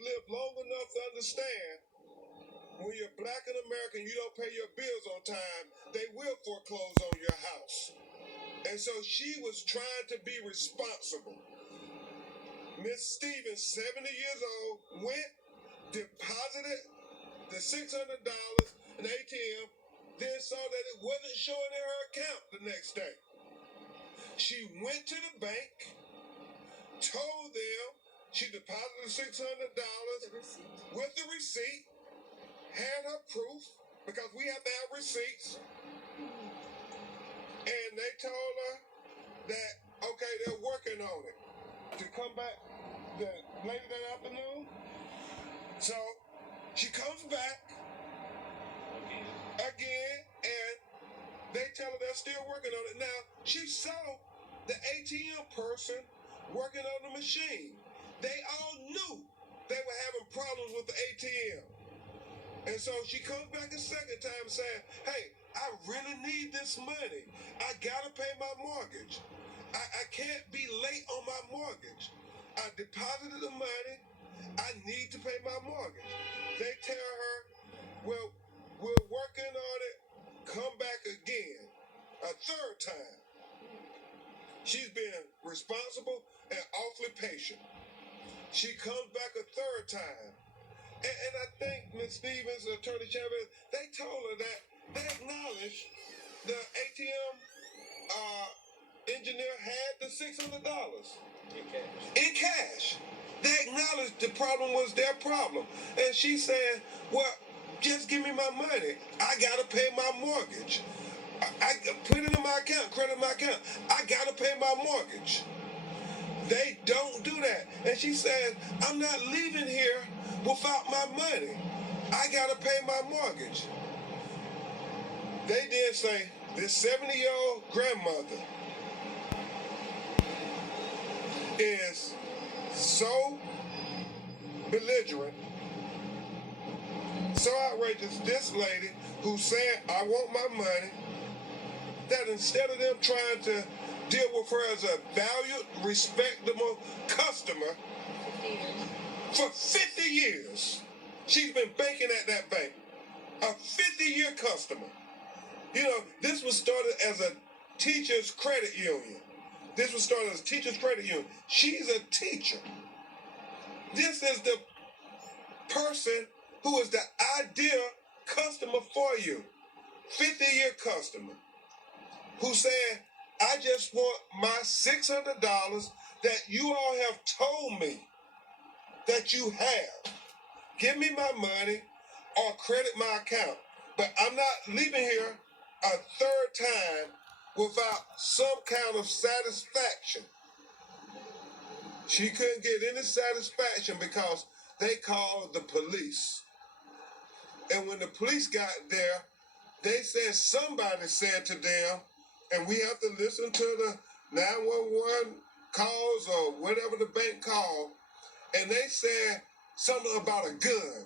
lived long enough to understand when you're black in America and you don't pay your bills on time, they will foreclose on your house. And so she was trying to be responsible. Miss Stevens, 70 years old, went, deposited the $600 in the ATM, then saw that it wasn't showing in her account the next day. She went to the bank, told them she deposited the $600 with the receipt, had her proof, because we have to have receipts, and they told her that, okay, they're working on it to come back later that afternoon. So she comes back again, and they tell her they're still working on it. Now, she saw the ATM person working on the machine. They all knew they were having problems with the ATM. And so she comes back a second time saying, hey, I really need this money. I gotta pay my mortgage. I can't be late on my mortgage. I deposited the money. I need to pay my mortgage. They tell her, well, we're working on it. Come back again. A third time. She's been responsible and awfully patient. She comes back a third time. And I think Ms. Stevens, Attorney Chavez, they told her that they acknowledged the ATM engineer had the $600 in cash. They acknowledged the problem was their problem. And she said, well, just give me my money. I got to pay my mortgage. I put it in my account, credit my account. I got to pay my mortgage. They don't do that. And she said, I'm not leaving here without my money. I got to pay my mortgage. They then say, this 70-year-old grandmother is so belligerent, so outrageous. This lady who said, I want my money, that instead of them trying to deal with her as a valued, respectable customer, for 50 years, she's been banking at that bank. A 50-year customer. You know, this was started as a teacher's credit union. She's a teacher. This is the person who is the ideal customer for you. 50-year customer who said, I just want my $600 that you all have told me that you have. Give me my money or credit my account. But I'm not leaving here a third time without some kind of satisfaction. She couldn't get any satisfaction because they called the police. And when the police got there, they said somebody said to them, and we have to listen to the 911 calls or whatever the bank called, and they said something about a gun.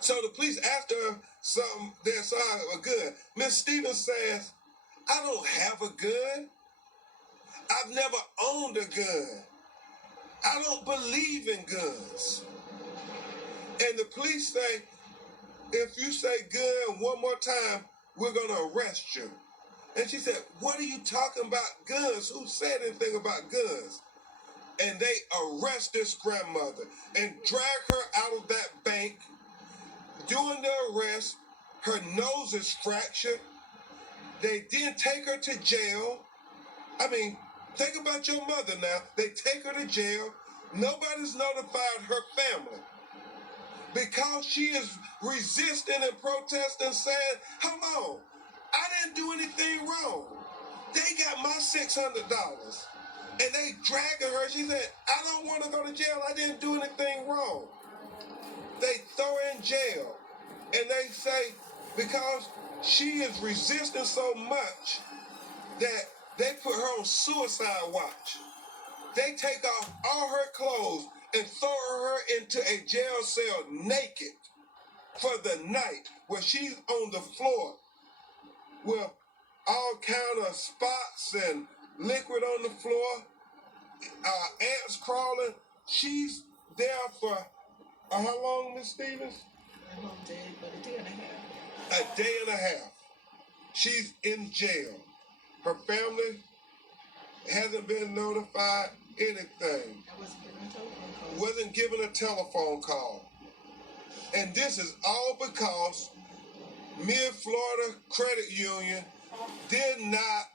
So the police asked her something, they saw a gun. Miss Stevens says, I don't have a gun. I've never owned a gun. I don't believe in guns. And the police say, if you say gun one more time, we're going to arrest you. And she said, what are you talking about guns? Who said anything about guns? And they arrest this grandmother and drag her out of that bank. During the arrest, her nose is fractured. They then take her to jail. I mean, think about your mother now. They take her to jail. Nobody's notified her family because she is resisting and protesting, saying, hold on, I didn't do anything wrong. They got my $600 and they dragging her. She said, I don't want to go to jail. I didn't do anything wrong. They throw her in jail and they say, because she is resisting so much that they put her on suicide watch. They take off all her clothes and throw her into a jail cell naked for the night, where she's on the floor with all kind of spots and liquid on the floor, ants crawling. She's there for how long, Miss Stevens? A whole day, but a day and a half. A day and a half. She's in jail. Her family hasn't been notified anything. I wasn't given a telephone call. Wasn't given a telephone call. And this is all because Mid-Florida Credit Union did not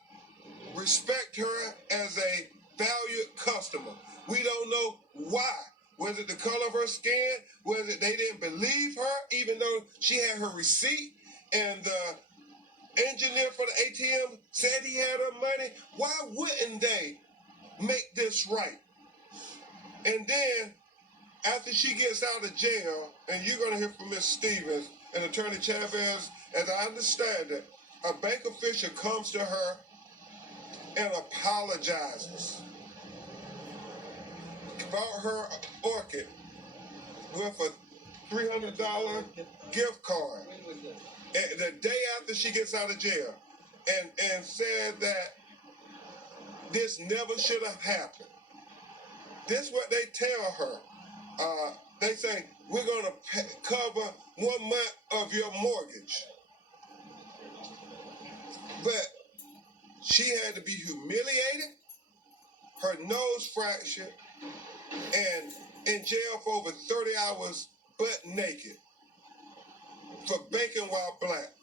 respect her as a valued customer. We don't know why. Was it the color of her skin? Was it they didn't believe her, even though she had her receipt and the engineer for the ATM said he had her money? Why wouldn't they make this right? And then, after she gets out of jail, and you're going to hear from Ms. Stevens and Attorney Chavez, as I understand it, a bank official comes to her and apologizes. Bought her orchid with a $300 gift card. And the day after she gets out of jail, and said that this never should have happened. This is what they tell her. They say, we're going to cover 1 month of your mortgage. But she had to be humiliated, her nose fractured, and in jail for over 30 hours butt naked for banking while black.